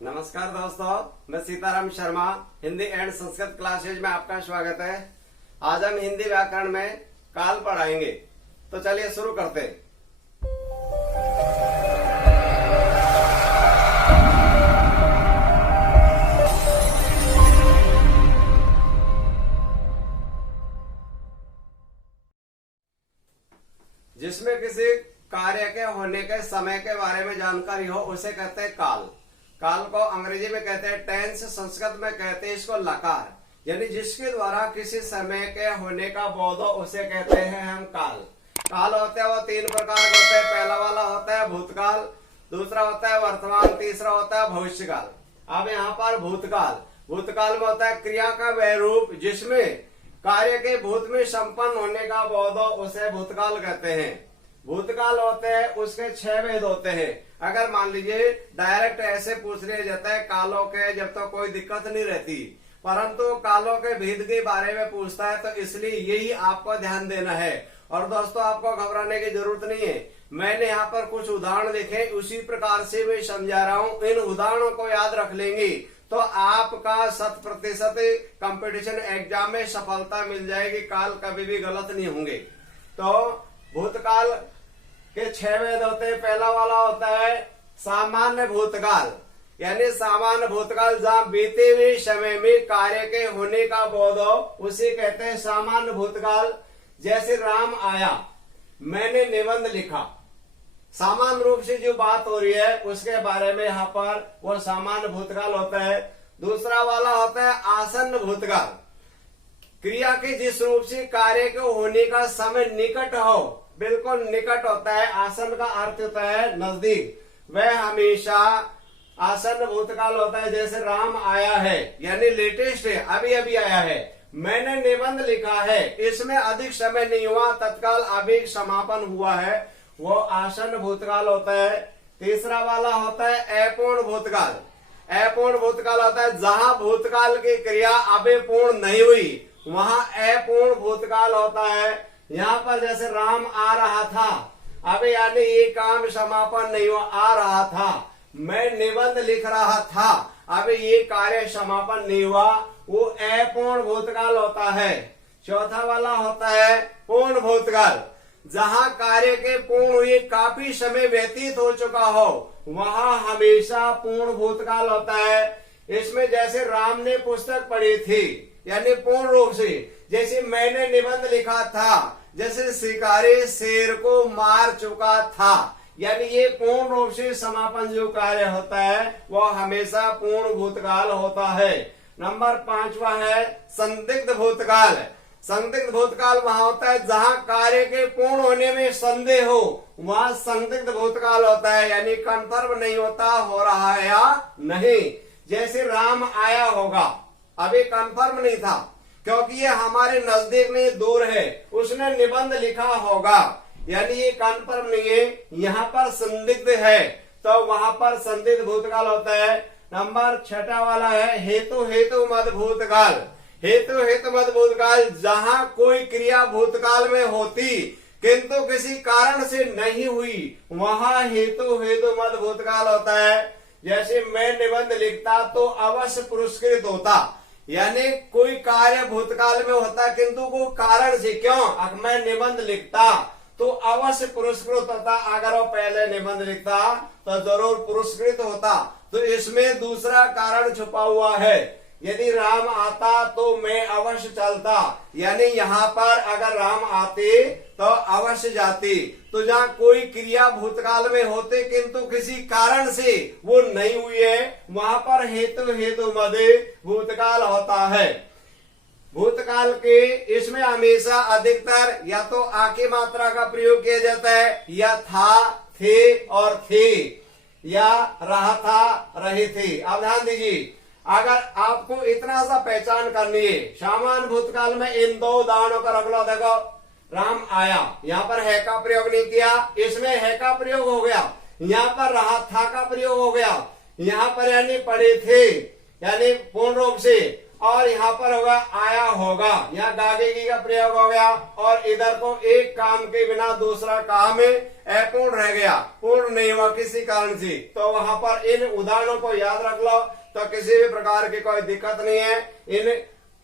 नमस्कार दोस्तों, मैं सीताराम शर्मा हिंदी एंड संस्कृत क्लासेज में आपका स्वागत है। आज हम हिंदी व्याकरण में काल पढ़ाएंगे, तो चलिए शुरू करते हैं। जिसमें किसी कार्य के होने के समय के बारे में जानकारी हो उसे कहते हैं काल। काल को अंग्रेजी में कहते हैं टेंस, संस्कृत में कहते हैं इसको लकार। यानी जिसके द्वारा किसी समय के होने का बोध हो उसे कहते हैं हम काल। काल होते हैं वो तीन प्रकार के होते हैं। पहला वाला होता है भूतकाल, दूसरा होता है वर्तमान, तीसरा होता है भविष्यकाल। अब यहाँ पर भूतकाल में होता है क्रिया का वह रूप जिसमें कार्य के भूत में संपन्न होने का बोध हो उसे भूतकाल कहते हैं। भूतकाल होते हैं उसके 6 वेद होते हैं। अगर मान लीजिए डायरेक्ट ऐसे पूछ लिया जाता है कालों के, जब तो कोई दिक्कत नहीं रहती, परंतु कालों के भेद के बारे में पूछता है तो इसलिए यही आपको ध्यान देना है। और दोस्तों आपको घबराने की जरूरत नहीं है, मैंने यहाँ पर कुछ उदाहरण लिखे, उसी प्रकार से मैं समझा रहा हूँ। इन उदाहरणों को याद रख लेंगे तो आपका 100% कंपटीशन एग्जाम में सफलता मिल जाएगी। काल कभी भी गलत नहीं होंगे। तो भूतकाल के 6 वेद होते हैं। पहला वाला होता है सामान्य भूतकाल, यानी सामान्य भूतकाल जहाँ बीते हुए समय में कार्य के होने का बोध हो उसे कहते हैं सामान्य भूतकाल। जैसे राम आया, मैंने निबंध लिखा, सामान्य रूप से जो बात हो रही है उसके बारे में यहाँ पर वो सामान्य भूतकाल होता है। दूसरा वाला होता है आसन्न भूतकाल, क्रिया के जिस रूप से कार्य के होने का समय निकट हो, बिल्कुल निकट होता है। आसन का अर्थ होता है नजदीक, वह हमेशा आसन्न भूतकाल होता है। जैसे राम आया है यानी लेटेस्ट है, अभी अभी आया है। मैंने निबंध लिखा है, इसमें अधिक समय नहीं हुआ, तत्काल अभी समापन हुआ है, वो आसन्न भूतकाल होता है। तीसरा वाला होता है अपूर्ण भूतकाल। अपूर्ण भूतकाल होता है जहां भूतकाल की क्रिया अभी पूर्ण नहीं हुई, वहां अपूर्ण भूतकाल होता है। यहाँ पर जैसे राम आ रहा था, अभी यानी ये काम समापन नहीं हुआ, आ रहा था। मैं निबंध लिख रहा था, अभी ये कार्य समापन नहीं हुआ, वो अपूर्ण भूतकाल होता है। चौथा वाला होता है पूर्ण भूतकाल, जहां कार्य के पूर्ण हुए काफी समय व्यतीत हो चुका हो, वहां हमेशा पूर्ण भूतकाल होता है। इसमें जैसे राम ने पुस्तक पढ़ी थी, यानी पूर्ण रूप से, जैसे मैंने निबंध लिखा था, जैसे शिकारी शेर को मार चुका था, यानी ये पूर्ण रूप से समापन जो कार्य होता है वो हमेशा पूर्ण भूतकाल होता है। नंबर 5वां है संदिग्ध भूतकाल। संदिग्ध भूतकाल वहां होता है जहां कार्य के पूर्ण होने में संदेह हो, वहां संदिग्ध भूतकाल होता है, यानी कंफर्म नहीं होता हो रहा है या नहीं। जैसे राम आया होगा, अभी कंफर्म नहीं था क्योंकि ये हमारे नजदीक नहीं दूर है, उसने निबंध लिखा होगा, यानी ये कंफर्म नहीं है, यहाँ पर संदिग्ध है, तो वहां पर संदिग्ध भूतकाल होता है। नंबर 6 वाला है हेतु मद भूतकाल। हेतु मद भूतकाल, जहां कोई क्रिया भूतकाल में होती किंतु किसी कारण से नहीं हुई, वहां हेतु मद भूतकाल होता है। जैसे मैं निबंध लिखता तो अवश्य पुरस्कृत होता, यानी कोई कार्य भूतकाल में होता किंतु वो कारण से, क्यों मैं निबंध लिखता तो अवश्य पुरस्कृत होता, अगर वो पहले निबंध लिखता तो जरूर पुरस्कृत होता। तो इसमें दूसरा कारण छुपा हुआ है। यदि राम आता तो मैं अवश्य चलता, यानी यहाँ पर अगर राम आते तो अवश्य जाती। तो जहाँ कोई क्रिया भूतकाल में होते किंतु किसी कारण से वो नहीं हुई है, वहां पर हेतु मद भूतकाल होता है। भूतकाल के इसमें हमेशा अधिकतर या तो आ की मात्रा का प्रयोग किया जाता है, या था, थे और थे, या रहा था, रही थी। अब ध्यान दीजिए, अगर आपको इतना सा पहचान करनी है, सामान्य भूतकाल में इन 2 उदाहरणों का रख लो। देखो राम आया, यहाँ पर है का प्रयोग नहीं किया, इसमें है का प्रयोग हो गया। यहाँ पर रहा था का प्रयोग हो गया, यहाँ पर यानी पढ़े थे, यानी पूर्ण रूप से। और यहाँ पर होगा आया होगा, यहाँ गागेगी का प्रयोग हो गया, और इधर को एक काम के बिना दूसरा काम अपूर्ण रह गया, पूर्ण नहीं हुआ किसी कारण से। तो वहां पर इन उदाहरणों को याद रख लो, तो किसी भी प्रकार की कोई दिक्कत नहीं है। इन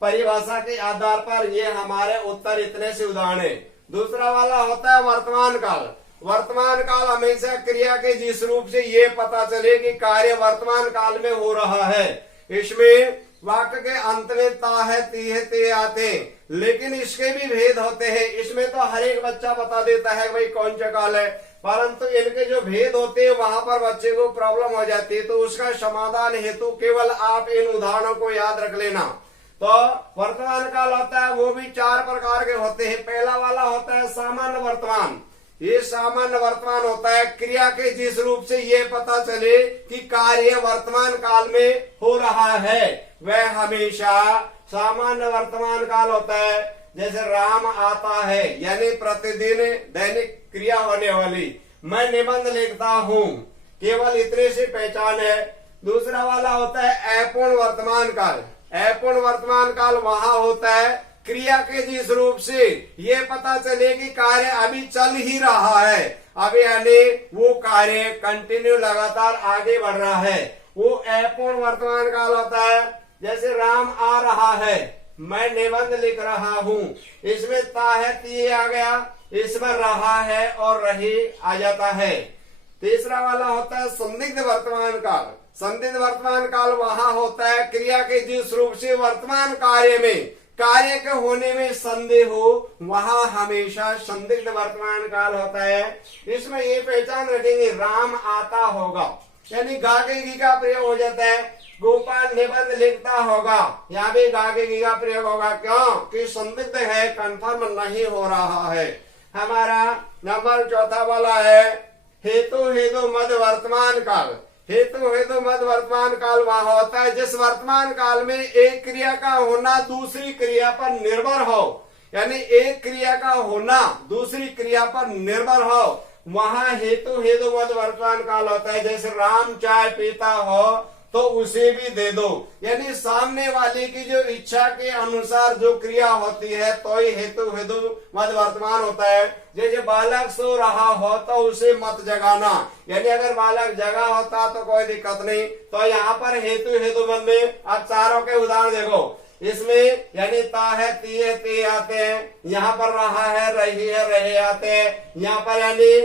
परिभाषा के आधार पर ये हमारे उत्तर इतने से उदाहरण है। दूसरा वाला होता है वर्तमान काल। वर्तमान काल हमेशा क्रिया के जिस रूप से ये पता चले कि कार्य वर्तमान काल में हो रहा है, इसमें वाक्य के अंत में ता है, ती है, ते आते, लेकिन इसके भी भेद होते हैं। इसमें तो हर एक बच्चा बता देता है भाई कौन सा काल है, परंतु इनके जो भेद होते हैं वहां पर बच्चे को प्रॉब्लम हो जाती है। तो उसका समाधान हेतु केवल आप इन उदाहरणों को याद रख लेना। तो वर्तमान काल होता है, वो भी 4 प्रकार के होते हैं। पहला वाला होता है सामान्य वर्तमान। ये सामान्य वर्तमान होता है क्रिया के जिस रूप से ये पता चले कि कार्य वर्तमान काल में हो रहा है, वह हमेशा सामान्य वर्तमान काल होता है। जैसे राम आता है, यानी प्रतिदिन दैनिक क्रिया होने वाली। मैं निबंध लिखता हूँ, केवल इतने से पहचान है। दूसरा वाला होता है अपूर्ण वर्तमान काल। अपूर्ण वर्तमान काल वहां होता है क्रिया के जिस रूप से ये पता चले कि कार्य अभी चल ही रहा है, अभी यानी वो कार्य कंटिन्यू लगातार आगे बढ़ रहा है, वो अपूर्ण वर्तमान काल होता है। जैसे राम आ रहा है, मैं निबंध लिख रहा हूँ, इसमें ता है, ती आ गया, इसमें रहा है और रही आ जाता है। तीसरा वाला होता है संदिग्ध वर्तमान काल। संदिग्ध वर्तमान काल वहां होता है क्रिया के जिस रूप से वर्तमान कार्य में कार्य के होने में संदेह हो, वहां हमेशा संदिग्ध वर्तमान काल होता है। इसमें ये पहचान रखेंगे राम आता होगा, यानी गागेगी का प्रयोग हो जाता है। गोपाल निबंध लिखता होगा, यहाँ भी गागेगी का प्रयोग होगा। क्यों कि संदिग्ध है, कंफर्म नहीं हो रहा है। हमारा नंबर चौथा वाला है हेतु हेतु मध्य वर्तमान काल। हेतु हेतु मध्य वर्तमान काल वहां होता है जिस वर्तमान काल में एक क्रिया का होना दूसरी क्रिया पर निर्भर हो, यानी एक क्रिया का होना दूसरी क्रिया पर निर्भर हो, वहां हेतु हेतु मध्य वर्तमान काल होता है। जैसे राम चाय पीता हो तो उसे भी दे दो, यानी सामने वाले की जो इच्छा के अनुसार जो क्रिया होती है तो ही हेतु हेतु मध्य वर्तमान होता है। जैसे बालक सो रहा हो तो उसे मत जगाना, यानी अगर बालक जगा होता तो कोई दिक्कत नहीं। तो यहाँ पर हेतु हेतु मध्य में आप चारों के उदाहरण देखो। इसमें यानी ता है, ती है, ते आते हैं, यहाँ पर रहा है, रही है, रहे आते हैं। यहाँ पर यानी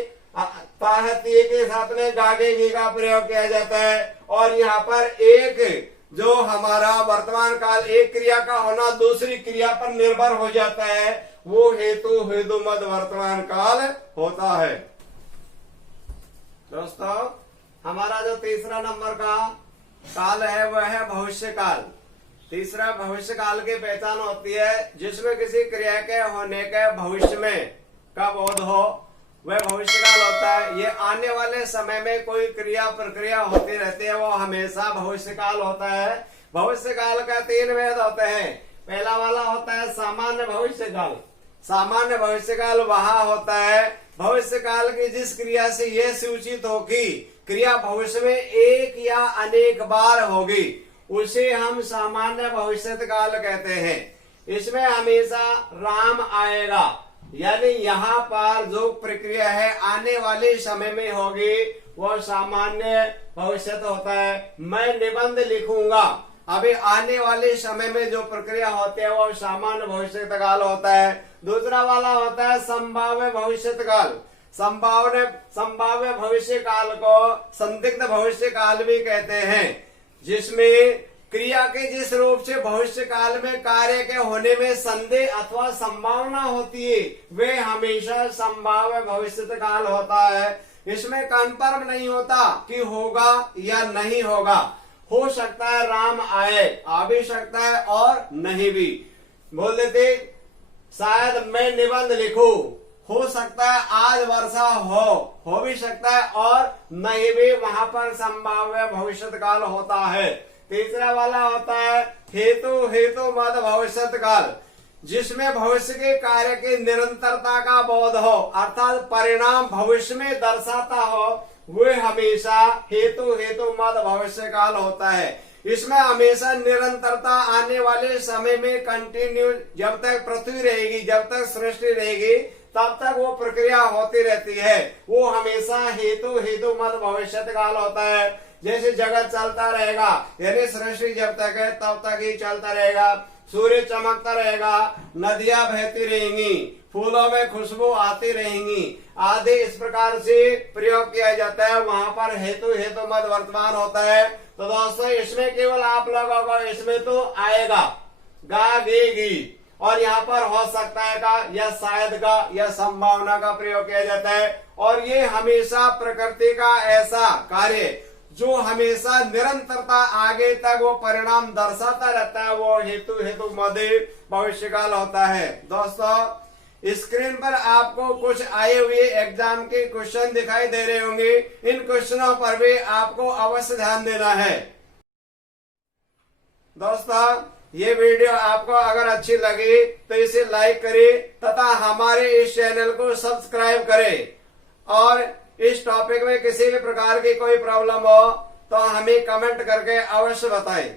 ता है, ती के साथ में गागेगी का प्रयोग किया जाता है। और यहाँ पर एक जो हमारा वर्तमान काल एक क्रिया का होना दूसरी क्रिया पर निर्भर हो जाता है, वो हेतु हेतु मध्य वर्तमान काल होता है। दोस्तों हमारा जो तीसरा नंबर का काल है वह है भविष्य काल। तीसरा भविष्य काल की पहचान होती है जिसमें किसी क्रिया के होने के भविष्य में का बोध हो, वह भविष्य काल होता है। ये आने वाले समय में कोई क्रिया प्रक्रिया होती रहती है, वो हमेशा भविष्य काल होता है। भविष्य काल का 3 भेद होते हैं। पहला वाला होता है सामान्य भविष्य काल। सामान्य भविष्य काल वहां होता है भविष्य काल की जिस क्रिया से यह सूचित हो कि क्रिया भविष्य में एक या अनेक बार होगी, उसे हम सामान्य भविष्य काल कहते हैं। इसमें हमेशा राम आएगा, यानी यहाँ पर जो प्रक्रिया है आने वाले समय में होगी, वो सामान्य भविष्य होता है। मैं निबंध लिखूंगा, अभी आने वाले समय में जो प्रक्रिया होती है वो सामान्य भविष्य काल होता है। दूसरा वाला होता है संभाव्य भविष्य काल। संभाव्य भविष्य काल को संदिग्ध भविष्य काल भी कहते हैं, जिसमें क्रिया के जिस रूप से भविष्य काल में कार्य के होने में संदेह अथवा संभावना होती है, वे हमेशा संभाव्य भविष्य काल होता है। इसमें कन्फर्म नहीं होता कि होगा या नहीं होगा। हो सकता है राम आए, आ भी सकता है और नहीं भी। बोल देते शायद मैं निबंध लिखूं, हो सकता है आज वर्षा हो भी सकता है और नहीं भी, वहां पर संभाव्य भविष्य काल होता है। तीसरा वाला होता है हेतु हेतु मध्य भविष्य काल, जिसमें भविष्य के कार्य की निरंतरता का बोध हो, अर्थात परिणाम भविष्य में दर्शाता हो, वे हमेशा हेतु हेतु मध्य भविष्य काल होता है। इसमें हमेशा निरंतरता आने वाले समय में कंटिन्यू, जब तक पृथ्वी रहेगी, जब तक सृष्टि रहेगी, तब तक वो प्रक्रिया होती रहती है। वो हमेशा हेतु मत भविष्य काल होता है। जैसे जगत चलता रहेगा, यानी सृष्टि जब तक है तब तक ही चलता रहेगा। सूर्य चमकता रहेगा, नदियां बहती रहेंगी, फूलों में खुशबू आती रहेंगी आदि, इस प्रकार से प्रयोग किया जाता है। वहां पर हेतु मत वर्तमान होता है। तो दोस्तों, इसमें केवल आप लोगों को इसमें तो आएगा गा गेगी, और यहाँ पर हो सकता है का या शायद का या संभावना का प्रयोग किया जाता है। और ये हमेशा प्रकृति का ऐसा कार्य जो हमेशा निरंतरता आगे तक वो परिणाम दर्शाता रहता है, वो हेतु मध्य भविष्य काल होता है। दोस्तों, स्क्रीन पर आपको कुछ आए हुए एग्जाम के क्वेश्चन दिखाई दे रहे होंगे। इन क्वेश्चनों पर भी आपको अवश्य ध्यान देना है। दोस्तों, ये वीडियो आपको अगर अच्छी लगी तो इसे लाइक करें तथा हमारे इस चैनल को सब्सक्राइब करें। और इस टॉपिक में किसी भी प्रकार की कोई प्रॉब्लम हो तो हमें कमेंट करके अवश्य बताएं।